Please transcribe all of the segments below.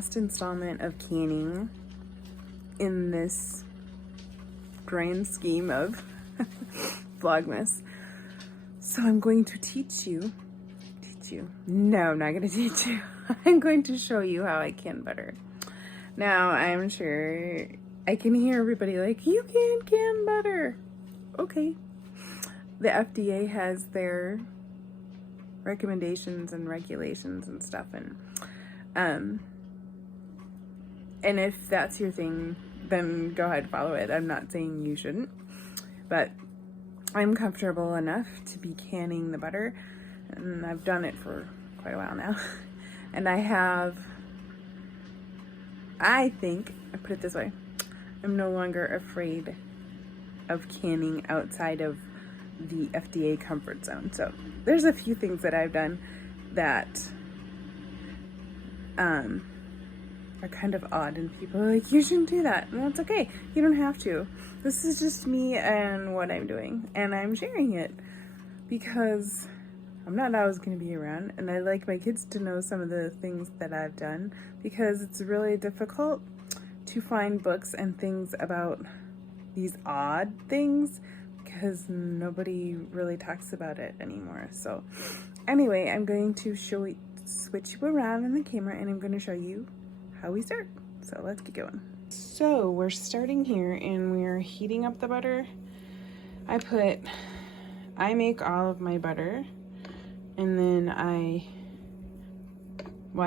last installment of canning in this grand scheme of Vlogmas. So I'm going to teach you. No, I'm not going to teach you. I'm going to show you how I can butter. Now, I'm sure I can hear everybody like, you can't can butter. Okay. The FDA has their recommendations and regulations and stuff, and if that's your thing, then go ahead, follow it. I'm not saying you shouldn't, but I'm comfortable enough to be canning the butter, and I've done it for quite a while now. And I think, I put it this way, I'm no longer afraid of canning outside of the FDA comfort zone. So there's a few things that I've done that are kind of odd, and people are like, you shouldn't do that. And that's okay. You don't have to. This is just me and what I'm doing, and I'm sharing it because I'm not always going to be around, and I like my kids to know some of the things that I've done, because it's really difficult to find books and things about these odd things because nobody really talks about it anymore. So anyway, I'm going to switch you around in the camera, and I'm going to show you how we start. So let's get going. So we're starting here, and we're heating up the butter. I make all of my butter, and then I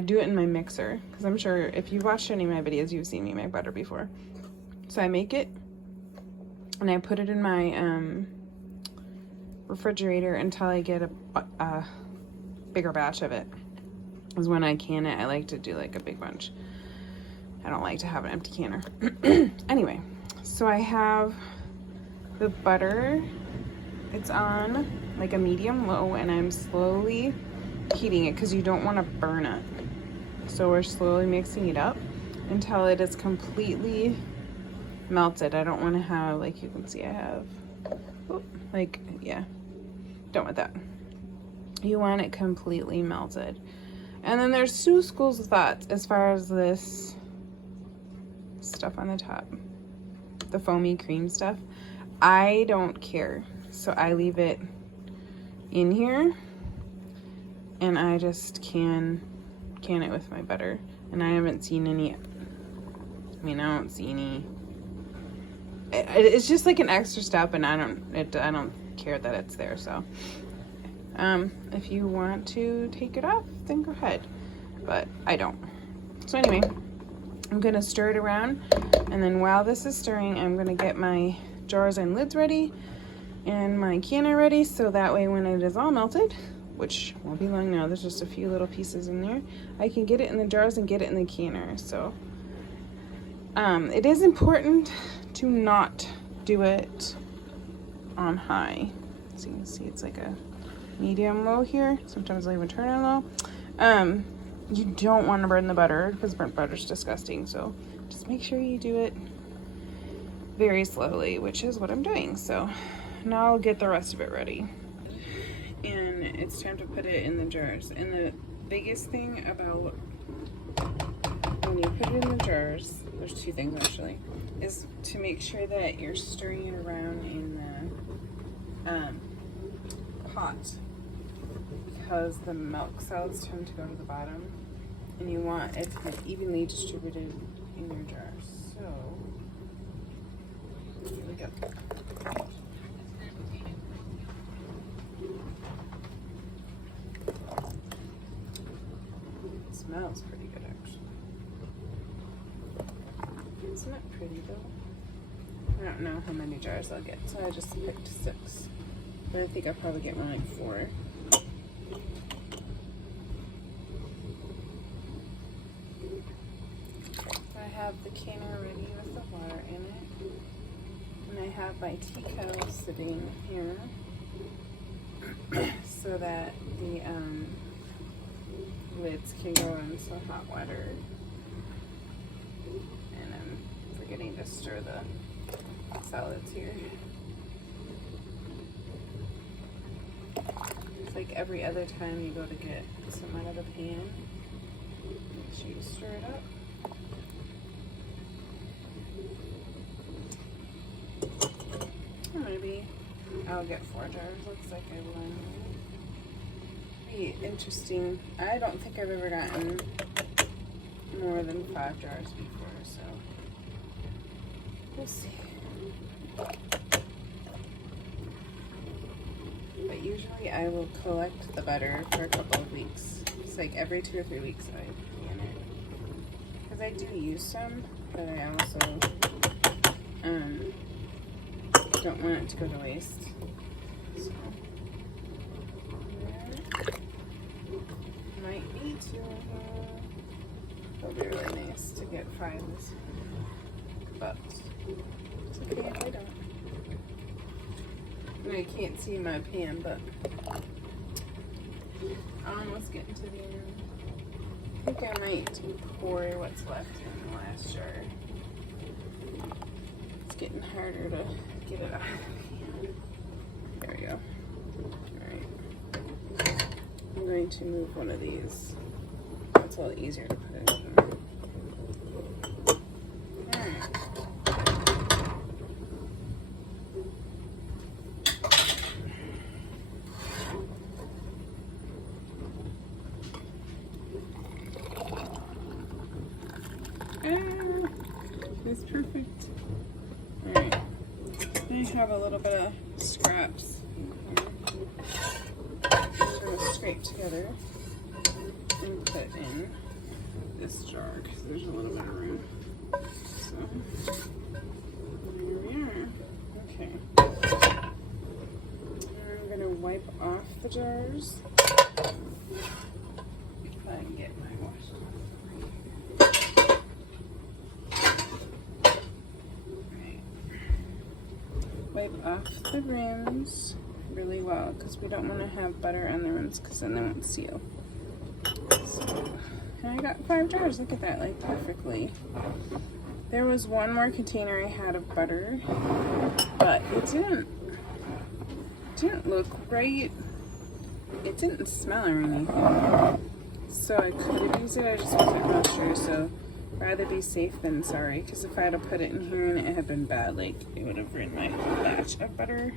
do it in my mixer, because I'm sure if you've watched any of my videos, you've seen me make butter before. So I make it, and I put it in my refrigerator until I get a bigger batch of it. Because when I can it, I like to do like a big bunch. I don't like to have an empty canner. Anyway, so I have the butter. It's on like a medium low, and I'm slowly heating it because you don't want to burn it. So we're slowly mixing it up until it is completely melted. I don't want to have, like you can see, I have, don't want that. You want it completely melted. And then there's two schools of thought as far as this stuff on the top, the foamy cream stuff. I don't care, so I leave it in here, and I just can it with my butter. And I haven't seen any, I don't see any. It's just like an extra step, and I don't care that it's there. So if you want to take it off, then go ahead, but I don't. So anyway, I'm gonna stir it around, and then while this is stirring, I'm gonna get my jars and lids ready and my canner ready, so that way when it is all melted, which won't be long now, there's just a few little pieces in there, I can get it in the jars and get it in the canner. So it is important to not do it on high. So you can see it's like a medium low here. Sometimes I'll even turn it low. You don't want to burn the butter because burnt butter is disgusting. So just make sure you do it very slowly, which is what I'm doing. So now I'll get the rest of it ready. And it's time to put it in the jars. And the biggest thing about when you put it in the jars, there's two things actually, is to make sure that you're stirring it around in the pot, because the milk solids tend to go to the bottom, and you want it to be evenly distributed in your jars. So here we go. It smells pretty good, actually. Isn't it pretty though? I don't know how many jars I'll get, so I just picked 6. But I think I'll probably get more like 4. I have the canner ready with the water in it. And I have my tea kettle sitting here so that the lids can go into hot water. And I'm forgetting to stir the solids here. It's like every other time you go to get some out of the pan, make sure you stir it up. maybe I'll get 4 jars. Looks like I will. Be interesting. I don't think I've ever gotten more than 5 jars before, so we'll see. But usually I will collect the butter for a couple of weeks. It's like every 2 or 3 weeks I can it. Because I do use some, but I also don't want it to go to waste. So, might be 2 of them. It'll be really nice to get 5 this year. But it's okay if I don't. I can't see my pan, but I'm almost getting to the end. I think I might pour what's left in the last jar. It's getting harder to get it out of the pan. There we go. Alright. I'm going to move one of these. It's a little easier to put it in. Alright. It's perfect. Alright. I have a little bit of scraps in here. I'm going to scrape together and put in this jar because there's a little bit of room. So, here we are. Okay. I'm going to wipe off the jars. If I can get my washcloth. Wipe off the rims really well because we don't want to have butter on the rims because then they won't seal. So, and I got 5 jars. Look at that, like perfectly. There was one more container I had of butter, but it didn't look right. It didn't smell or anything. So I could have used it. I just wasn't real sure. So rather be safe than sorry, because if I had to put it in here and it had been bad, like it would have ruined my whole batch of butter.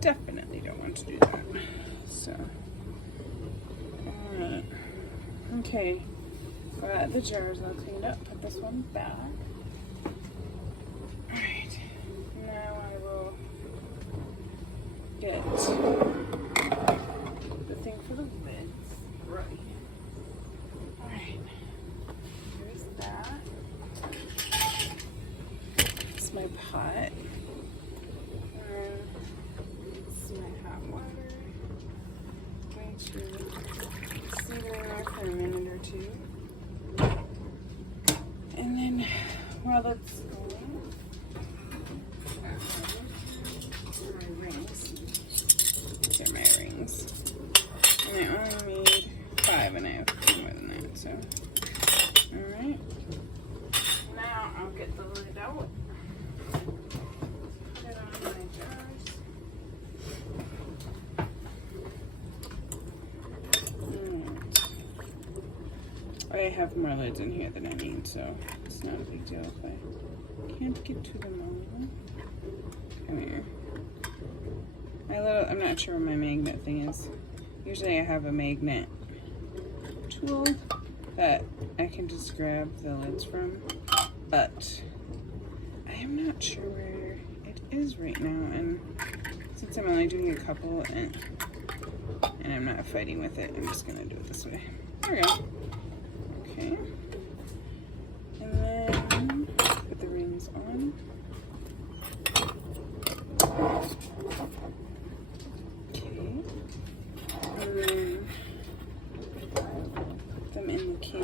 Definitely don't want to do that. So, alright. Okay, got the jars all cleaned up. Put this one back. Alright, now I will get the thing for the lids right. Alright. That. It's my pot. And it's my hot water. I'm going to leave it in there for a minute or 2. And then while it's going, my rings. These are my rings. And I only made 5 and I have more than that, so. Alright, now I'll get the lid out, put it on my jars, I have more lids in here than I need, so it's not a big deal if I can't get to them all. Come here. I'm not sure where my magnet thing is. Usually I have a magnet tool that I can just grab the lids from, but I am not sure where it is right now, and since I'm only doing a couple and I'm not fighting with it, I'm just gonna do it this way. There we go. Okay. And then put the rings on. Okay. And then them in the can.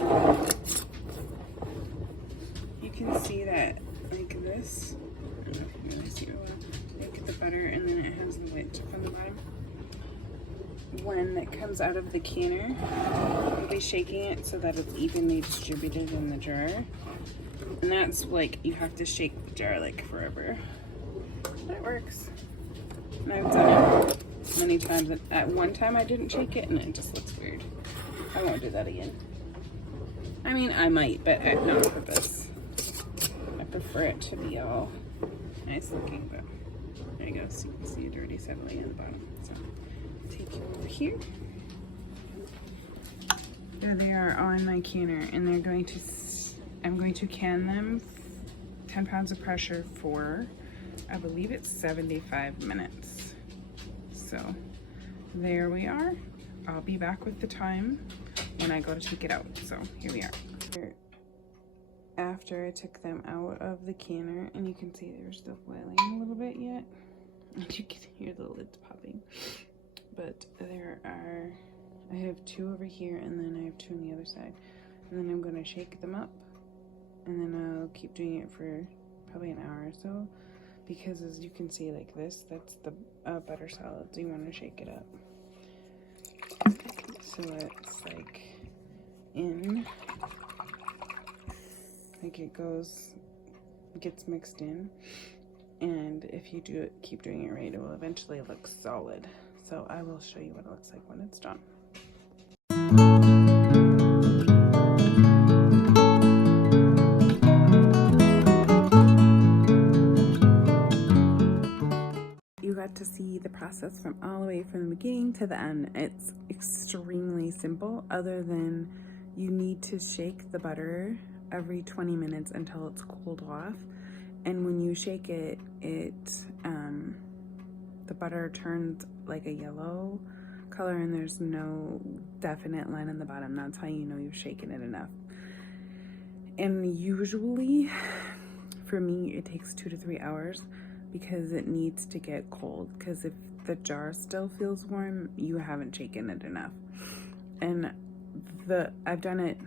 You can see that like this. I don't know if you can really see it well. Look at the butter and then it has the wick from the bottom. When it comes out of the canner, you'll be shaking it so that it's evenly distributed in the jar. And that's like, you have to shake the jar like forever. But it works. And I've done it many times. At one time I didn't shake it and it just looks weird. I won't do that again. I mean, I might, but not on purpose. I prefer it to be all nice looking, but There you go, so you can see it already settling on the bottom. So take you over here. There they are on my canner, and they're going to, I'm going to can them 10 pounds of pressure for, I believe it's 75 minutes. So there we are. I'll be back with the time when I go to take it out. So here we are. After I took them out of the canner, and you can see they're still boiling a little bit yet. You can hear the lids popping. But there are, I have 2 over here, and then I have 2 on the other side. And then I'm gonna shake them up, and then I'll keep doing it for probably an hour or so. Because as you can see, like this, that's the butter solid, so you wanna shake it up. So it's like in, like it gets mixed in, and if you do it, keep doing it right, it will eventually look solid. So I will show you what it looks like when it's done. You got to see the process from all the way from the beginning to the end. It's extremely simple, other than you need to shake the butter every 20 minutes until it's cooled off. And when you shake it, the butter turns like a yellow color, and there's no definite line on the bottom. That's how you know you've shaken it enough. And usually, for me, it takes 2 to 3 hours because it needs to get cold. Because if the jar still feels warm, you haven't shaken it enough. And I've done it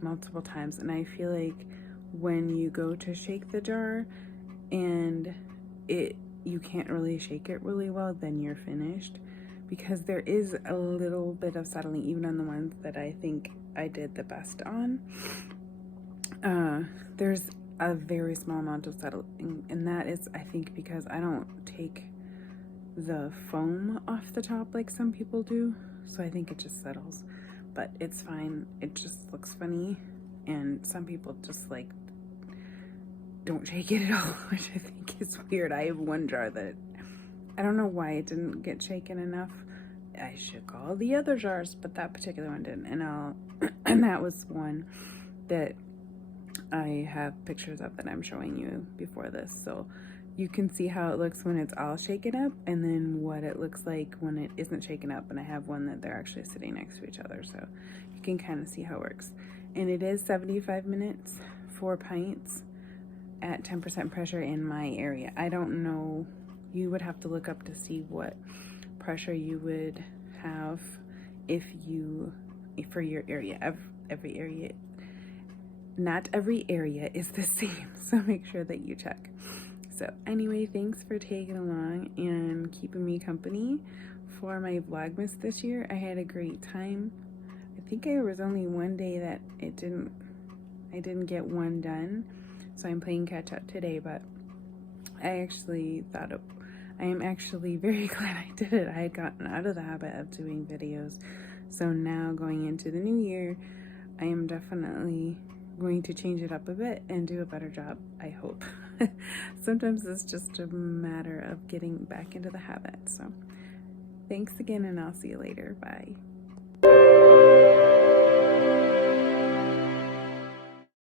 multiple times, and I feel like when you go to shake the jar and you can't really shake it really well, then you're finished, because there is a little bit of settling even on the ones that I think I did the best on. There's a very small amount of settling, and that is, I think, because I don't take the foam off the top like some people do, so I think it just settles. But it's fine, it just looks funny, and some people just like don't shake it at all, which I think is weird. I have one jar that I don't know why it didn't get shaken enough. I shook all the other jars, but that particular one didn't. And that was one that I have pictures of that I'm showing you before this, so you can see how it looks when it's all shaken up, and then what it looks like when it isn't shaken up. And I have one that they're actually sitting next to each other, so you can kind of see how it works. And it is 75 minutes, 4 pints at 10% pressure in my area. I don't know, you would have to look up to see what pressure you would have for your area. Every area, not every area is the same, so make sure that you check. So anyway, thanks for tagging along and keeping me company for my Vlogmas this year. I had a great time. I think there was only one day that I didn't get one done, so I'm playing catch up today, but I am actually very glad I did it. I had gotten out of the habit of doing videos, so now going into the new year, I am definitely going to change it up a bit and do a better job, I hope. Sometimes it's just a matter of getting back into the habit. So thanks again, and I'll see you later. Bye.